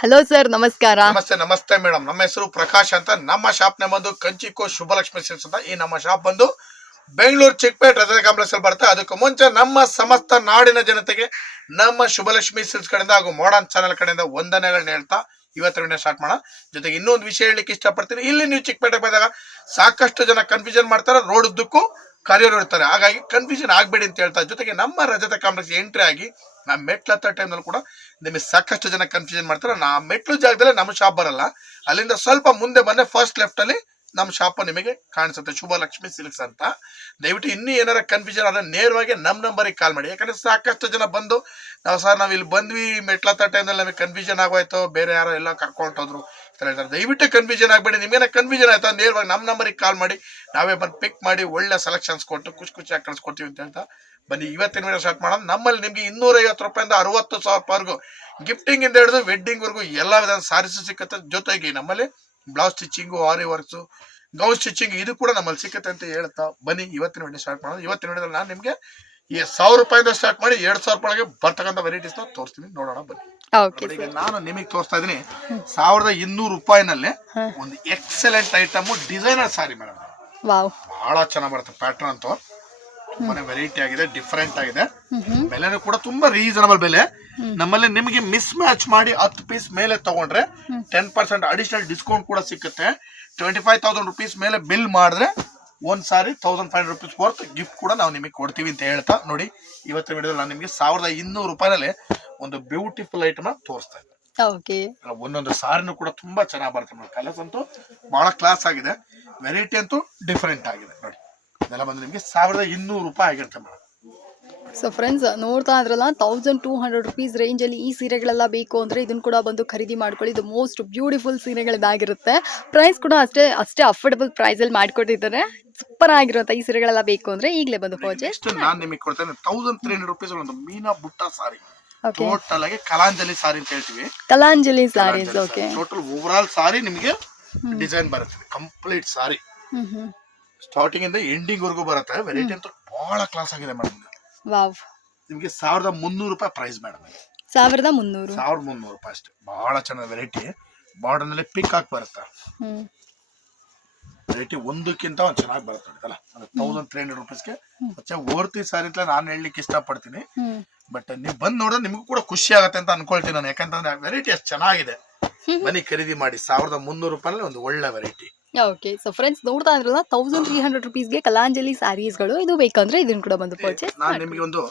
Hello sir, ನಮಸ್ಕಾರ. ನಮಸ್ತೆ ನಮಸ್ತೆ ಮೇಡಮ್. ನಮ್ಮ ಹೆಸರು ಪ್ರಕಾಶ್ ಅಂತ. ನಮ್ಮ ಶಾಪ್ನ ಬಂದು ಕಂಚಿಕೋ ಶುಭಲಕ್ಷ್ಮಿ ಸಿಲ್ಸ್ ಅಂತ. ಈ ನಮ್ಮ ಶಾಪ್ ಬಂದು ಬೆಂಗಳೂರು ಚಿಕ್ಕಪೇಟ್ ರಜತ ಕಾಂಪ್ಲೆಕ್ಸ್ ಅಲ್ಲಿ ಬರುತ್ತೆ. ಅದಕ್ಕೂ ಮುಂಚೆ ನಮ್ಮ ಸಮಸ್ತ ನಾಡಿನ ಜನತೆಗೆ ನಮ್ಮ ಶುಭಲಕ್ಷ್ಮಿ ಸಿಲ್ಸ್ ಕಡೆಯಿಂದ ಹಾಗೂ ಮಾಡರ್ನ್ ಚಾನೆಲ್ ಕಡೆಯಿಂದ ವಂದನೆಗಳನ್ನ ಹೇಳ್ತಾ ಇವತ್ತಿನ ವಿಡಿಯೋ ಸ್ಟಾರ್ಟ್ ಮಾಡೋಣ. ಜೊತೆಗೆ ಇನ್ನೊಂದು ವಿಷಯ ಹೇಳಲಿಕ್ಕೆ ಇಷ್ಟಪಡ್ತೀನಿ. ಇಲ್ಲಿ ನೀವು ಚಿಕ್ಕಪೇಟೆ ಬಂದಾಗ ಸಾಕಷ್ಟು ಜನ ಕನ್ಫ್ಯೂಷನ್ ಮಾಡ್ತಾರೆ. ರೋಡ್ ಉದ್ದಕ್ಕೂ ಕರಿಯರ್ ಇರ್ತಾರೆ. ಹಾಗಾಗಿ ಕನ್ಫ್ಯೂಷನ್ ಆಗಬೇಡಿ ಅಂತ ಹೇಳ್ತಾ, ಜೊತೆಗೆ ನಮ್ಮ ರಜತ ಕಾಂಪ್ಲೆಕ್ಸ್ ಎಂಟ್ರಿ ಆಗಿ ನಾ ಮೆಟ್ಲು ಹತ್ತೋ ಟೈಮ್ನಲ್ಲಿ ಕೂಡ ನಿಮಗೆ ಸಾಕಷ್ಟು ಜನ ಕನ್ಫ್ಯೂಷನ್ ಮಾಡ್ತಾರೆ. ನಾ ಮೆಟ್ಲು ಜಾಗದಲ್ಲಿ ನಮ್ಮ ಶಾಪ್ ಬರಲ್ಲ. ಅಲ್ಲಿಂದ ಸ್ವಲ್ಪ ಮುಂದೆ ಬಂದ್ರೆ ಫಸ್ಟ್ ಲೆಫ್ಟಲ್ಲಿ ನಮ್ಮ ಶಾಪ್ ನಿಮಗೆ ಕಾಣಿಸುತ್ತೆ. ಶುಭ ಲಕ್ಷ್ಮಿ ಸಿಲ್ಕ್ಸ್ ಅಂತ. ದಯವಿಟ್ಟು ಇನ್ನೂ ಏನಾರ ಕನ್ಫ್ಯೂಷನ್ ಆದರೆ ನೇರವಾಗಿ ನಮ್ಮ ನಂಬರಿಗೆ ಕಾಲ್ ಮಾಡಿ. ಯಾಕಂದ್ರೆ ಸಾಕಷ್ಟು ಜನ ಬಂದು, ನಾವು ಸರ್ ನಾವು ಇಲ್ಲಿ ಬಂದ್ವಿ ಮೆಟ್ಲತ್ತ ಟೈಮ್ನಲ್ಲಿ ನಮಗೆ ಕನ್ಫ್ಯೂಷನ್ ಆಗೋಯ್ತು. ಬೇರೆ ಯಾರೋ ಎಲ್ಲ ಕರ್ಕೊಂಡೋದ್ರು ಹೇಳ್ತಾರೆ. ದಯವಿಟ್ಟು ಕನ್ಫ್ಯೂಷನ್ ಆಗಬೇಡಿ. ನಿಮ್ಗೇನ ಕನ್ಫ್ಯೂಷನ್ ಆಯ್ತಾ? ನೇರವಾಗಿ ನಮ್ಮ ನಂಬರಿಗೆ ಕಾಲ್ ಮಾಡಿ. ನಾವೇ ಬಂದು ಪಿಕ್ ಮಾಡಿ, ಒಳ್ಳೆ ಸೆಲೆಕ್ಷನ್ಸ್ ಕೊಟ್ಟು, ಖುಷಿ ಖುಷಿಯಾಗಿ ಕಳ್ಸ್ಕೊಡ್ತೀವಿ ಅಂತ ಹೇಳ್ತಾ. ಬನ್ನಿ, ಇವತ್ತಿನ ವಿಡಿಯೋ ಸ್ಟಾರ್ಟ್ ಮಾಡೋಣ. ನಮ್ಮಲ್ಲಿ ನಿಮಗೆ ಇನ್ನೂರೈವತ್ತು ರೂಪಾಯಿಂದ ಅರವತ್ತು ಸಾವಿರ ರೂಪಾಯಿವರೆಗೂ ಗಿಫ್ಟಿಂಗ್ ಇಂದ ಹಿಡಿದು ವೆಡ್ಡಿಂಗ್ ವರೆಗೂ ಎಲ್ಲ ವಿಧದ ಸಾರೀಸು ಸಿಕ್ಕತ್ತೆ. ಜೊತೆಗೆ ನಮ್ಮಲ್ಲಿ blouse stitching aari works gown stitching ಇದು ಕೂಡ ನಮ್ಮಲ್ಲಿ ಸಿಕ್ಕತ್ತೆ ಅಂತ ಹೇಳ್ತಾ. ಬನ್ನಿ, ಇವತ್ತಿನ ವಿಡಿಯೋ ಸ್ಟಾರ್ಟ್ ಮಾಡೋಣ. ಇವತ್ತಿನ ವಿಡಿಯೋದಲ್ಲಿ ನಾನು ನಿಮಗೆ ಈ ಸಾವಿರ ರೂಪಾಯಿಂದ ಸ್ಟಾರ್ಟ್ ಮಾಡಿ ಎರಡ್ ಸಾವಿರ ರೂಪಾಯಿಗೆ ಬರ್ತಕ್ಕಂಥ ವೆರೈಟೀಸ್ನ ತೋರಿಸ್ತೀನಿ. ನೋಡೋಣ ಬನ್ನಿ. ಈಗ ನಾನು ನಿಮಗೆ ತೋರಿಸ್ತಾ ಇದ್ದೀನಿ. ಸಾವಿರದ ಇನ್ನೂರು ರೂಪಾಯಿನಲ್ಲಿ ಒಂದು excellent item designer sari madam ಬಹಳ ಚೆನ್ನಾಗಿ ಬರುತ್ತೆ ಪ್ಯಾಟರ್ನ್ ಅಂತೂ. ತುಂಬಾನೇ ವೆರೈಟಿ ಆಗಿದೆ ಡಿಫರೆಂಟ್ ಆಗಿದೆ. ಬೆಲೆನೂ ಕೂಡ ತುಂಬಾ ರೀಸನಬಲ್ ಬೆಲೆ. ನಮ್ಮಲ್ಲಿ ನಿಮಗೆ ಮಿಸ್ ಮ್ಯಾಚ್ ಮಾಡಿ ಹತ್ತು ಪೀಸ್ ಮೇಲೆ ತಗೊಂಡ್ರೆ ಟೆನ್ ಪರ್ಸೆಂಟ್ ಅಡಿಷನಲ್ ಡಿಸ್ಕೌಂಟ್ ಕೂಡ ಸಿಕ್ಕುತ್ತೆ. ಟ್ವೆಂಟಿ ಫೈವ್ ತೌಸಂಡ್ ರುಪೀಸ್ ಮೇಲೆ ಬಿಲ್ ಮಾಡಿದ್ರೆ ಒಂದ್ ಸಾರಿ thousand five rupees worth gift ಕೂಡ ನಾವು ನಿಮಗೆ ಕೊಡ್ತೀವಿ ಅಂತ ಹೇಳ್ತಾ ನೋಡಿ ಇವತ್ತಿನ ವಿಡಿಯೋದಲ್ಲಿ ನಾನು ನಿಮಗೆ ಸಾವಿರದ ಇನ್ನೂರು ರೂಪಾಯಿನಲ್ಲಿ ಒಂದು ಬ್ಯೂಟಿಫುಲ್ ಐಟಮ್ ತೋರಿಸ್ತಾ ಇದ್ದೀನಿ ಒಂದೊಂದು ಸಾರಿನೂ ಕೂಡ ತುಂಬಾ ಚೆನ್ನಾಗಿ ಬರುತ್ತೆ ನೋಡಿ. ಕಲರ್ಸ್ ಅಂತೂ ಬಹಳ ಕ್ಲಾಸ್ ಆಗಿದೆ. ವೆರೈಟಿ ಅಂತೂ ಡಿಫರೆಂಟ್ ಆಗಿದೆ ನೋಡಿ. ಇದೆಲ್ಲ ಬಂದು ನಿಮಗೆ ಸಾವಿರದ ಇನ್ನೂರು ರೂಪಾಯಿ ಆಗಿರುತ್ತೆ ಮೇಡಮ್ ಸೊ ಫ್ರೆಂಡ್ಸ್ ನೋಡ್ತಾ ಇದ್ರಲ್ಲ ತೌಸಂಡ್ ಟೂ ಹಂಡ್ರೆಡ್ ರುಪೀಸ್ ರೇಂಜಲ್ಲಿ ಈ ಸೀರೆಗಳೆಲ್ಲ ಬೇಕು ಅಂದರೆ ಇದನ್ನು ಕೂಡ ಬಂದು ಖರೀದಿ ಮಾಡ್ಕೊಳ್ಳಿ. ಇದು ಮೋಸ್ಟ್ ಬ್ಯೂಟಿಫುಲ್ ಸೀರೆಗಳಿದಾಗಿರುತ್ತೆ ಪ್ರೈಸ್ ಕೂಡ ಅಷ್ಟೇ ಅಷ್ಟೇ ಅಫೋರ್ಡಬಲ್ ಪ್ರೈಸಲ್ಲಿ ಮಾಡಿಕೊಟ್ಟಿದ್ದಾರೆ. ಸೂಪರ್ ಆಗಿರುವಂಥ ಈ ಸೀರೆಗಳೆಲ್ಲ ಬೇಕು ಅಂದರೆ ಈಗಲೇ ಬಂದು ಪರ್ಚೇಸ್ ನೆಕ್ಸ್ಟ್ ನಾನು ನಿಮಗೆ ಕೊಡ್ತೇನೆ ತೌಸಂಡ್ ತ್ರೀ ಹಂಡ್ರೆಡ್ ರುಪೀಸ್ ಒಂದು ಮೀನಾ ಬುಟ್ಟ ಸಾರಿ. ಟೋಟಲ್ ಆಗಿ ಕಲಾಂಜಲಿ ಸಾರಿ ಅಂತ ಹೇಳ್ತೀವಿ. Kalanjali sari. Okay total over all sari ನಿಮಗೆ ಡಿಸೈನ್ ಬರುತ್ತೆ. ಕಂಪ್ಲೀಟ್ ಸಾರಿ. ಸ್ಟಾರ್ಟಿಂಗ್ ಇಂದ ಎಂಡಿಂಗ್ ವರೆಗೂ ಬರುತ್ತೆ. ವೆರೈಟಿ ಅಂತೂ ಬಹಳ ಕ್ಲಾಸ್ ಆಗಿದೆ ಮೇಡಮ್ ವಾವ್. ನಿಮಗೆ ಸಾವಿರದ ಮುನ್ನೂರು ರೂಪಾಯಿ ಪ್ರೈಸ್ ಮೇಡಮ್ ಸಾವಿರದ ಮುನ್ನೂರು. ಸಾವಿರದ ಮುನ್ನೂರು ರೂಪಾಯಿ ಅಷ್ಟೇ. ಬಹಳ ಚೆನ್ನಾಗಿ ವೆರೈಟಿ ಬಾರ್ಡರ್ನಲ್ಲಿ ಪಿಕ್ ಹಾಕಿ ಬರುತ್ತೆ. ಹ್ಞೂ ವೆರೈಟಿ ಒಂದಕ್ಕಿಂತ ಒಂದು ಚೆನ್ನಾಗಿ ಬರುತ್ತೆ ಅದಲ್ಲ ತೌಸಂಡ್ ತ್ರೀ ಹಂಡ್ರೆಡ್ ರುಪೀಸ್ಗೆ ಮತ್ತೆ ಓರ್ತಿ ಸಾರಿ ಅಂತ ನಾನು ಹೇಳಲಿಕ್ಕೆ ಇಷ್ಟಪಡ್ತೀನಿ. ಬಟ್ ನೀವು ಬಂದು ನೋಡಿದ್ರೆ ನಿಮಗೂ ಕೂಡ ಖುಷಿ ಆಗುತ್ತೆ ಅಂತ ಅನ್ಕೊಳ್ತೀನಿ ನಾನು. ಯಾಕಂತಂದ್ರೆ ವೆರೈಟಿ ಅಷ್ಟು ಚೆನ್ನಾಗಿದೆ. ಬನ್ನಿ ಖರೀದಿ ಮಾಡಿ. ಸಾವಿರದ ಮುನ್ನೂರು ರೂಪಾಯಿ ಒಂದು ಒಳ್ಳೆ ವೆರೈಟಿ ಓಕೆ ಸೊ ಫ್ರೆಂಡ್ಸ್ ನೋಡ್ತಾ ಇದ್ರಲ್ಲ ತೌಸಂಡ್ ತ್ರೀ ಹಂಡ್ರೆಡ್ ರುಪೀಸ್ಗೆ ಕಲಾಂಜಲಿ ಸ್ಯಾರೀಸ್ಗಳು ಇದು ಬೇಕಂದ್ರೆ ಇದನ್ನು ಕೂಡ ಬಂದು ಪರ್ಚೇಸ್ ನಾನು ನಿಮಗೆ ಒಂದು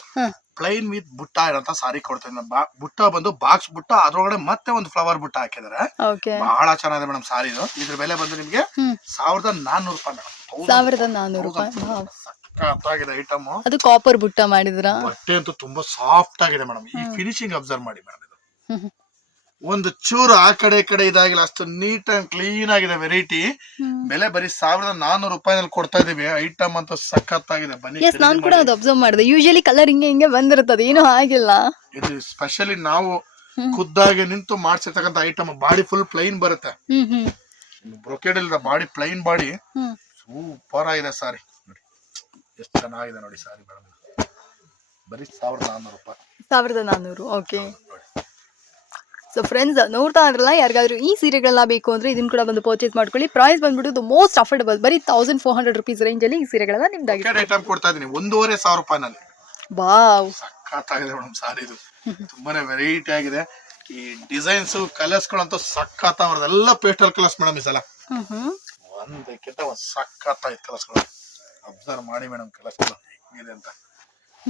ಪ್ಲೈನ್ ವಿತ್ ಬುಟ್ಟ ಇರೋಂಥ ಸಾರಿ ಕೊಡ್ತೇನೆ. ಬುಟ್ಟ ಬಂದು ಬಾಕ್ಸ್ ಬುಟ್ಟ ಅದ್ರೊಳಗಡೆ ಮತ್ತೆ ಒಂದು ಫ್ಲವರ್ ಬುಟ್ಟ ಹಾಕಿದ್ದಾರೆ. ಬಹಳ ಚೆನ್ನಾಗಿದೆ ಮೇಡಮ್ ಸಾರಿ ಇದು. ಇದ್ರ ಬೆಲೆ ಬಂದು ನಿಮಗೆ ಸಾವಿರದ ನಾನ್ನೂರು ರೂಪಾಯಿ ಮೇಡಮ್. ಸಾವಿರದ ನಾನ್ನೂರು ರೂಪಾಯಿ. ಐಟಮ್ ಅದು ಕಾಪರ್ ಬುಟ್ಟ ಮಾಡಿದ್ರ? ಬಟ್ಟೆ ಅಂತೂ ತುಂಬಾ ಸಾಫ್ಟ್ ಆಗಿದೆ ಮೇಡಮ್. ಈ ಫಿನಿಶಿಂಗ್ ಅಬ್ಸರ್ವ್ ಮಾಡಿ ಮೇಡಮ್ ಇದು. ಒಂದು ಚೂರು ಆ ಕಡೆ ಈ ಕಡೆ ಇದಾಗಿಲ್ಲ. ಅಷ್ಟು ನೀಟ್ ಅಂಡ್ ಕ್ಲೀನ್ ಆಗಿದೆ ವೆರೈಟಿ ಬೆಲೆ ಬರೀ ಸಾವಿರದ ನಾನೂರು ರೂಪಾಯಿನಲ್ಲಿ ಕೊಡ್ತಾ ಇದೀವಿ. ಐಟಮ್ ಅಂತ ಸಖತ್ತಾಗಿದೆ. ಬನ್ನಿ ಎಸ್ ನಾನು ಕೂಡ ಅದು ಅಬ್ಸರ್ವ್ ಮಾಡಿದೆ. ಯೂಶಲಿ ಕಲರ್ ಹಿಂಗೆ ಹಿಂಗೆ ಬಂದಿರುತ್ತದೆ. ಏನೂ ಆಗಿಲ್ಲ. ಇದು ಸ್ಪೆಷಲಿ ನಾವು ಖುದ್ದಾಗಿ ನಿಂತು ಮಾಡ್ಸಿರ್ತಕ್ಕಂಥ ಐಟಮ್ ಬಾಡಿ ಫುಲ್ ಪ್ಲೈನ್ ಬರುತ್ತೆ. ಹ್ಮ್ ಹ್ಮ್. Brocade body plain body hmm. Super ಆಗಿದೆ ಸಾರಿ. ನೋಡಿ. ಎಷ್ಟು ಚೆನ್ನಾಗಿದೆ ನೋಡಿ ಸಾರಿ ಮೇಡಮ್. ಬರೀ ಸಾವಿರದ ನಾನ್ನೂರು ರೂಪಾಯಿ. ಸಾವಿರದ ನಾನ್ನೂರು ಓಕೆ ಸೊ ಫ್ರೆಂಡ್ಸ್ ನೋಡ್ತಾ ಇದ್ರಲ್ಲ ಯಾರಿಗಾದ್ರೂ ಈ ಸೀರೆಗಳನ್ನ ಬೇಕು ಅಂದ್ರೆ ಇದನ್ನ ಕೂಡ ಬಂದು ಪರ್ಚೇಸ್ ಮಾಡ್ಕೊಳ್ಳಿ. ಪ್ರೈಸ್ ಬಂದ್ಬಿಟ್ಟು ಮೋಸ್ಟ್ ಅಫೋರ್ಡಬಲ್ ಬರೀ ತೌಸಂಡ್ ಫೋರ್ ಹಂಡ್ರೆಡ್ ರುಪೀಸ್ ರೇಂಜಲ್ಲಿ ಈ ಸೀರೆಗಳನ್ನ ನಿಮ್ದಾಗಿ. ಐಟಮ್ ಕೊಡ್ತಾ ಇದೀನಿ ಒಂದೂವರೆ ಸಾವಿರ ರೂಪಾಯಿನಲ್ಲಿ. ಬಾವ್ ಸಖತ್ತಾಗಿದೆ ಮೇಡಮ್ ಸಾರಿ ಇದು. ತುಂಬಾನೇ ವೆರೈಟಿ ಆಗಿದೆ. ಈ ಡಿಸೈನ್ಸ್ ಕಲರ್ಸ್ ಗಳಂತೂ ಸಖತ್ ಅವ್ರದೆಲ್ಲ ಪೇಸ್ಟಲ್ ಕಲರ್ಸ್ ಮೇಡಮ್ ಈ ಸಲ. ಒಂದಕ್ಕಿಂತ ಒಂದು ಸಕ್ಕತ್ತಾಯ್ತು ಕಲರ್ಸ್ಗಳು ಅಬ್ಸರ್ವ್ ಮಾಡಿ ಮೇಡಮ್ ಕಲರ್ಸ್ಗಳು ಇದೆ ಅಂತ.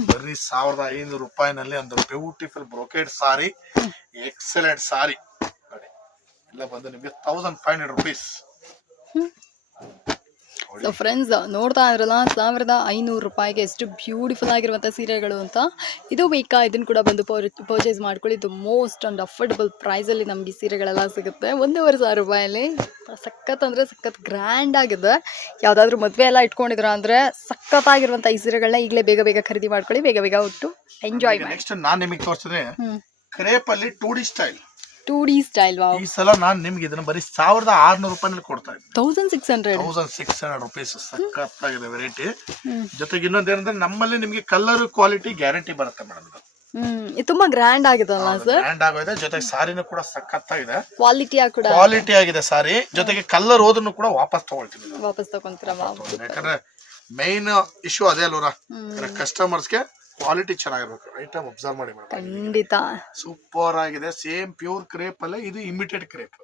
ಬರೀ ಸಾವಿರದ ಐನೂರು ರೂಪಾಯಿನಲ್ಲಿ ಒಂದು ಬ್ಯೂಟಿಫುಲ್ ಬ್ರೋಕೇಟ್ ಸಾರಿ ಎಕ್ಸಲೆಂಟ್ ಸಾರಿ ಎಲ್ಲ ಬಂದು ನಿಮಗೆ thousand five hundred rupees so friends ನೋಡ್ತಾ ಇದ್ರಲ್ಲ ಸಾವಿರದ ಐನೂರು ರೂಪಾಯಿಗೆ ಎಷ್ಟು ಬ್ಯೂಟಿಫುಲ್ ಆಗಿರುವಂಥ ಸೀರೆಗಳು ಅಂತ. ಇದು ಬೇಕಾ? ಇದನ್ನು ಕೂಡ ಬಂದು ಪರ್ಚೇಸ್ ಮಾಡ್ಕೊಳ್ಳಿ. ಇದು ಮೋಸ್ಟ್ ಆ್ಯಂಡ್ ಅಫೋರ್ಡಬಲ್ ಪ್ರೈಸಲ್ಲಿ ನಮಗೆ ಸೀರೆಗಳೆಲ್ಲ ಸಿಗುತ್ತೆ. ಒಂದೂವರೆ ಸಾವಿರ ರೂಪಾಯಲ್ಲಿ. ಸಖತ್ ಅಂದರೆ ಸಖತ್ ಗ್ರ್ಯಾಂಡ್ ಆಗಿದೆ. ಯಾವುದಾದ್ರೂ ಮದುವೆ ಎಲ್ಲ ಇಟ್ಕೊಂಡಿದ್ರು ಅಂದರೆ ಸಖತ್ತಾಗಿರುವಂಥ ಈ ಸೀರೆಗಳನ್ನ ಈಗಲೇ ಬೇಗ ಬೇಗ ಖರೀದಿ ಮಾಡ್ಕೊಳ್ಳಿ. ಬೇಗ ಬೇಗ ಒಟ್ಟು ಎಂಜಾಯ್ ಮಾಡಿ. ನೆಕ್ಸ್ಟ್ ನಾನು ನಿಮಗೆ ತೋರಿಸಿದ್ರೆ ಕ್ರೇಪಲ್ಲಿ two D style two D style wow ಈ ಸಲ ನಾನು ನಿಮ್ಗೆ ಇದನ್ನ ಬರಿ ಸಾವಿರದ ಆರ್ನೂರು ರೂಪಾಯಿನಲ್ಲಿ ಕೊಡ್ತಾ ಇದ್ದೀನಿ. Thousand six hundred thousand six hundred rupees ಸಖತ್ತಾಗಿದೆ ವೆರೈಟಿ ಜೊತೆಗೆ ಇನ್ನೊಂದು ಏನಂದ್ರೆ ನಮ್ಮಲ್ಲಿ ನಿಮಗೆ ಕಲರ್ ಕ್ವಾಲಿಟಿ ಗ್ಯಾರಂಟಿ ಬರುತ್ತೆ ಮೇಡಮ್ ಇದು. ಹ್ಮ್. ಇದು ತುಂಬಾ ಗ್ರ್ಯಾಂಡ್ ಆಗಿದಲ್ಲ ಸರ್ ಗ್ರ್ಯಾಂಡ್ ಆಗೋಇದೆ ಜೊತೆಗೆ ಸಾರಿನೂ ಕೂಡ ಸಖತ್ತಾಗಿದೆ. ಕ್ವಾಲಿಟಿ ಕೂಡ. ಕ್ವಾಲಿಟಿ ಆಗಿದೆ ಸಾರಿ. ಜೊತೆಗೆ ಕಲರ್ ಹೋದ್ರೂ ಕೂಡ ವಾಪಸ್ ತಗೊಳ್ತೀನಿ. ವಾಪಸ್ ತಗೊಂತೀರ ಯಾಕಂದ್ರೆ ಮೇನ್ ಇಶ್ಯೂ ಅದೇ ಅಲ್ವರ? ಕಸ್ಟಮರ್ಸ್ಗೆ ಕ್ವಾಲಿಟಿ ಚೆನ್ನಾಗಿರ್ಬೇಕು. ಐಟಮ್ ಅಬ್ಸರ್ವ್ ಮಾಡಿ ಮೇಡಮ್. ಖಂಡಿತ. ಸೂಪರ್ ಆಗಿದೆ. ಸೇಮ್ ಪ್ಯೂರ್ ಕ್ರೇಪ್ ಅಲ್ಲೇ ಇದು imitated crepe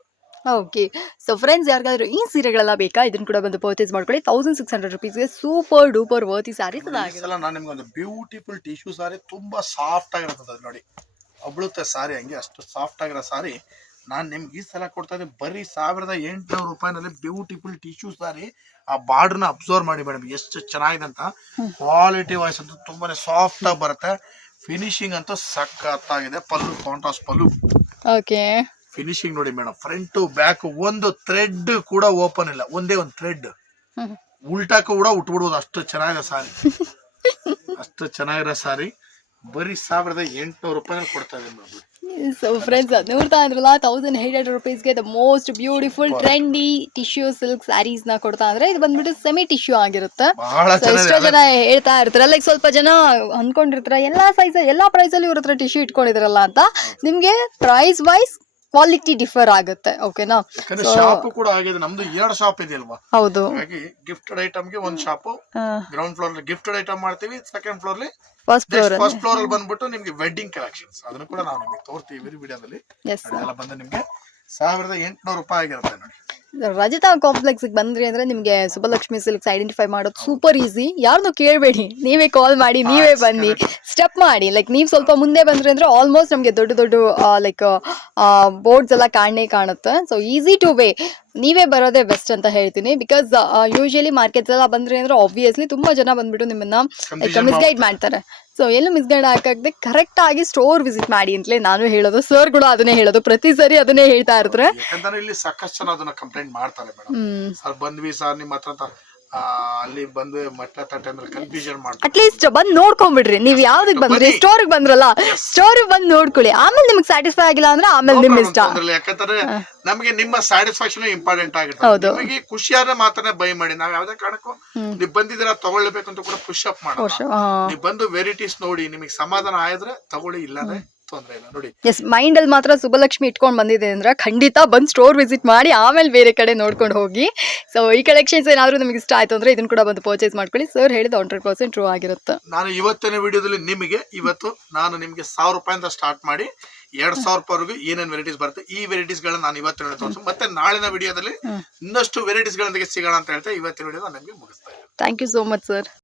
okay so friends ಯಾರಿಗಾದ್ರೂ ಈ ಸೀರೆಗಳೆಲ್ಲ ಬೇಕಾ? ಇದನ್ನ ಕೂಡ ಬಂದು ಪರ್ಚೇಸ್ ಮಾಡ್ಕೊಳ್ಳಿ. ತೌಸಂಡ್ ಸಿಕ್ಸ್ ಹಂಡ್ರೆಡ್ ರುಪೀಸ್ಗೆ ಸೂಪರ್ ಡೂಪರ್ ವರ್ತಿ ಸ್ಯಾರಿ ಸಲ ನಾನು ನಿಮ್ಗೆ ಒಂದು ಬ್ಯೂಟಿಫುಲ್ ಟಿಶ್ಯೂ ಸಾರಿ ತುಂಬಾ ಸಾಫ್ಟ್ ಆಗಿರುತ್ತದೆ ಅದು ನೋಡಿ. ಅಬ್ಳುತ್ತೆ ಸಾರಿ ಹಂಗೆ ಅಷ್ಟು ಸಾಫ್ಟ್ ಆಗಿರೋ ಸಾರಿ ನಾನು ನಿಮ್ಗೆ ಈ ಸಲ ಕೊಡ್ತಾ ಇದ್ದೀನಿ. ಬರೀ ಸಾವಿರದ ಎಂಟುನೂರು ರೂಪಾಯಿನಲ್ಲಿ ಬ್ಯೂಟಿಫುಲ್ ಟಿಶ್ಯೂ ಸಾರಿ ಆ ಬಾರ್ಡರ್ನ ಅಬ್ಸರ್ವ್ ಮಾಡಿ ಮೇಡಮ್ ಎಷ್ಟು ಚೆನ್ನಾಗಿದೆ ಅಂತ. ಕ್ವಾಲಿಟಿ ವಾಯ್ಸ್ ಅಂತೂ ತುಂಬಾನೇ ಸಾಫ್ಟ್ ಆಗಿ ಬರುತ್ತೆ. ಫಿನಿಶಿಂಗ್ ಅಂತೂ ಸಖತ್ತಾಗಿದೆ. Pallu contrast pallu. Okay finishing ನೋಡಿ ಮೇಡಮ್ ಫ್ರಂಟ್ ಬ್ಯಾಕ್ ಒಂದು ಥ್ರೆಡ್ ಕೂಡ ಓಪನ್ ಇಲ್ಲ. ಒಂದೇ ಒಂದು ಥ್ರೆಡ್ ಉಲ್ಟಾ ಕೂಡ ಉಟ್ಬಿಡ್ಬೋದು. ಅಷ್ಟು ಚೆನ್ನಾಗಿದೆ ಸಾರಿ ಅಷ್ಟು ಚೆನ್ನಾಗಿರೋ ಸಾರಿ ಬರೀ ಸಾವಿರದ ಎಂಟುನೂರು ರೂಪಾಯಿ ಕೊಡ್ತಾ ಇದ್ದೀನಿ ಮೇಡಮ್ ಸೊ ಫ್ರೆಂಡ್ಸ್ ನೋಡ್ತಾ ಇದ್ರಲ್ಲ thousand eight hundred ರುಪೀಸ್ಗೆ the most beautiful trendy tissue silk ಸ್ಯಾರೀಸ್ನ ಕೊಡ್ತಾ ಅಂದ್ರೆ ಇದು ಬಂದ್ಬಿಟ್ಟು ಸೆಮಿ ಟಿಶ್ಯೂ ಆಗಿರುತ್ತೆ. ಸೊ ಎಷ್ಟೋ ಜನ ಹೇಳ್ತಾ ಇರ್ತಾರೆ ಲೈಕ್ ಸ್ವಲ್ಪ ಜನ ಅನ್ಕೊಂಡಿರ್ತಾರೆ ಎಲ್ಲಾ ಸೈಜ್ ಎಲ್ಲಾ ಪ್ರೈಸ್ ಅಲ್ಲಿ ಇವ್ರ ಹತ್ರ ಟಿಶ್ಯೂ ಇಟ್ಕೊಂಡಿದ್ರಲ್ಲ ಅಂತ. ನಿಮ್ಗೆ ಪ್ರೈಸ್ ವೈಸ್ ಕ್ವಾಲಿಟಿ ಡಿಫರ್ ಆಗುತ್ತೆ ಓಕೆನಾ ಶಾಪ್ ಕೂಡ ಆಗಿದೆ ನಮ್ದು ಎರಡು ಶಾಪ್ ಇದೆ ಅಲ್ವಾ? ಹೌದು. ಹಾಗಾಗಿ ಗಿಫ್ಟೆಡ್ ಐಟಮ್ಗೆ ಒಂದು shop ground floor gifted item ಮಾಡ್ತೀವಿ second floor first floor first floor ಅಲ್ಲಿ ಬಂದ್ಬಿಟ್ಟು ನಿಮ್ಗೆ ವೆಡ್ಡಿಂಗ್ ಕಲೆಕ್ಷನ್ಸ್ ಅದನ್ನು ಕೂಡ ನಾವು ನಿಮಗೆ ತೋರ್ತೀವಿ ವಿಡಿಯೋದಲ್ಲಿ. ಎಸ್ ಅದೆಲ್ಲ ಬಂದು ನಿಮ್ಗೆ ಸಾವಿರದ ಎಂಟುನೂರು ರೂಪಾಯಿ ಆಗಿರುತ್ತೆ ನೋಡಿ. ರಜತಾ ಕಾಂಪ್ಲೆಕ್ಸ್ ಬಂದ್ರಿ ಅಂದ್ರೆ ನಿಮ್ಗೆ ಸುಬ್ಬಲಕ್ಷ್ಮಿ ಸಿಲ್ಕ್ಸ್ ಐಡೆಂಟಿಫೈ ಮಾಡೋದು ಸೂಪರ್ ಈಸಿ ಯಾರನ್ನು ಕೇಳಬೇಡಿ. ನೀವೇ ಕಾಲ್ ಮಾಡಿ ನೀವೇ ಬನ್ನಿ. ಸ್ಟೆಪ್ ಮಾಡಿ. ಲೈಕ್ ನೀವು ಸ್ವಲ್ಪ ಮುಂದೆ ಬಂದ್ರಿ ಅಂದ್ರೆ ಆಲ್ಮೋಸ್ಟ್ ನಮಗೆ ದೊಡ್ಡ ದೊಡ್ಡ ಲೈಕ್ ಬೋರ್ಡ್ಸ್ ಎಲ್ಲ ಕಾಣೇ ಕಾಣುತ್ತೆ. ಸೊ ಈಸಿ ಟು ವೇ ನೀವೇ ಬರೋದೇ ಬೆಸ್ಟ್ ಅಂತ ಹೇಳ್ತೀನಿ. ಬಿಕಾಸ್ ಯೂಶಲಿ ಮಾರ್ಕೆಟ್ಸ್ ಎಲ್ಲ ಬಂದ್ರಿ ಅಂದ್ರೆ ಆಬ್ವಿಯಸ್ಲಿ ತುಂಬಾ ಜನ ಬಂದ್ಬಿಟ್ಟು ನಿಮ್ಮನ್ನ ಮಿಸ್ಗೈಡ್ ಮಾಡ್ತಾರೆ. ಸೊ ಎಲ್ಲೂ ಮಿಸ್ಗೈಡ್ ಹಾಕದೆ ಕರೆಕ್ಟ್ ಆಗಿ ಸ್ಟೋರ್ ವಿಸಿಟ್ ಮಾಡಿ ಅಂತಲೇ ನಾನು ಹೇಳೋದು. ಸರ್ ಕೂಡ ಅದನ್ನೇ ಹೇಳೋದು. ಪ್ರತಿ ಸರಿ ಅದನ್ನೇ ಹೇಳ್ತಾ ಇರ್ತಾರೆ. ಯಾಕಂದ್ರೆ ಇಲ್ಲಿ ಸಾಕಷ್ಟು ಜನ ಅದನ್ನ ಕಂಪ್ಲೇಂಟ್ ಮಾಡ್ತಾರೆ ಮೇಡಮ್. ಸರ್ ಬಂದ್ವಿ ಸರ್ ನಿಮ್ಮ ಹತ್ರ ಅಂತ, ಅಲ್ಲಿ ಬಂದು ಮಟ್ಟ ತಟ್ಟೆ ಅಂದ್ರೆ ಕನ್ಫ್ಯೂಷನ್ ಮಾಡ್ತಾರೆ. ಅಟ್ಲೀಸ್ಟ್ ಬಂದ್ ನೋಡ್ಕೊಂಡ್ಬಿಡ್ರಿ ನೀವ್ ಯಾವ್ದಕ್ ಬಂದ್ರಿ ಸ್ಟೋರಿಗೆ ಬಂದ್ರಲ್ಲ ಸ್ಟೋರ್ ಬಂದ್ ನೋಡ್ಕೊಳ್ಳಿ. ಆಮೇಲೆ ನಿಮ್ಗೆ ಸ್ಯಾಟಿಸ್ಫೈ ಆಗಿಲ್ಲ ಅಂದ್ರೆ ಆಮೇಲೆ ನಿಮ್ ಇಷ್ಟ. ಯಾಕಂದ್ರೆ ನಮಗೆ ನಿಮ್ಮ ಸ್ಯಾಟಿಸ್ಫ್ಯಾಕ್ಷನ್ ಇಂಪಾರ್ಟೆಂಟ್ ಹೌದು. ಆಗಿರುತ್ತೆ ನಿಮಗೆ ಖುಷಿಯಾದ್ರೆ ಮಾತ್ರ ಬೈ ಮಾಡಿ. ನಾವ್ ಯಾವ್ದೇ ಕಾರಣಕ್ಕೂ ನೀವು ಬಂದಿದ್ದೀರ ತಗೊಳ್ಬೇಕು ಅಂತ ಕೂಡ ಪುಷ್ ಅಪ್ ಮಾಡೋಣ ನೀವು ಬಂದು ವೆರೈಟೀಸ್ ನೋಡಿ ನಿಮಗೆ ಸಮಾಧಾನ ಆಯ್ದ್ರೆ ತಗೊಳ್ಳಿ ಇಲ್ಲಾಂದ್ರೆ ತೊಂದ್ರೆ ಇಲ್ಲ. ನೋಡಿ. ಎಸ್ ಮೈಂಡ್ ಅಲ್ಲಿ ಮಾತ್ರ ಸುಬಲಕ್ಷ್ಮಿ ಇಟ್ಕೊಂಡು ಬಂದಿದೆ ಅಂದ್ರೆ ಖಂಡಿತ ಬಂದು ಸ್ಟೋರ್ ವಿಸಿಟ್ ಮಾಡಿ ಆಮೇಲೆ ಬೇರೆ ಕಡೆ ನೋಡ್ಕೊಂಡು ಹೋಗಿ. ಸೊ ಈ ಕಲೆಕ್ಷನ್ಸ್ ಏನಾದ್ರು ನಿಮಗೆ ಇಷ್ಟ ಆಯ್ತು ಅಂದ್ರೆ ಇದನ್ನ ಕೂಡ ಬಂದು ಪರ್ಚೇಸ್ ಮಾಡ್ಕೊಳ್ಳಿ. ಸರ್ ಹೇಳಿದ ಹಂಡ್ರೆಡ್ ಪರ್ಸೆಂಟ್ ಟ್ರೂ ಆಗಿರುತ್ತೆ. ನಾನು ಇವತ್ತಿನ ವಿಡಿಯೋದಲ್ಲಿ ನಿಮಗೆ ಇವತ್ತು ನಾನು ನಿಮಗೆ ಸಾವಿರ ರೂಪಾಯಿಂದ ಸ್ಟಾರ್ಟ್ ಮಾಡಿ ಎರಡ್ ಸಾವಿರ ರೂಪಾಯಿವರೆಗೂ ಏನೇನು ವೆರೈಟೀಸ್ ಬರುತ್ತೆ ಈ ವೆರೈಟೀಸ್ ಗಳನ್ನ ನಾನು ಇವತ್ತಿನ ವಿಡಿಯೋ ತೋರಿಸಿ ಮತ್ತೆ ನಾಳಿನ ವಿಡಿಯೋದಲ್ಲಿ ಇನ್ನಷ್ಟು ವೆರೈಟೀಸ್ ಗಳೊಂದಿಗೆ ಸಿಗೋಣ ಅಂತ ಹೇಳ್ತಾ ಇವತ್ತಿನ ವಿಡಿಯೋ ನಾನು ನಿಮಗೆ ಮುಗಿಸ್ತಾ thank you so much sir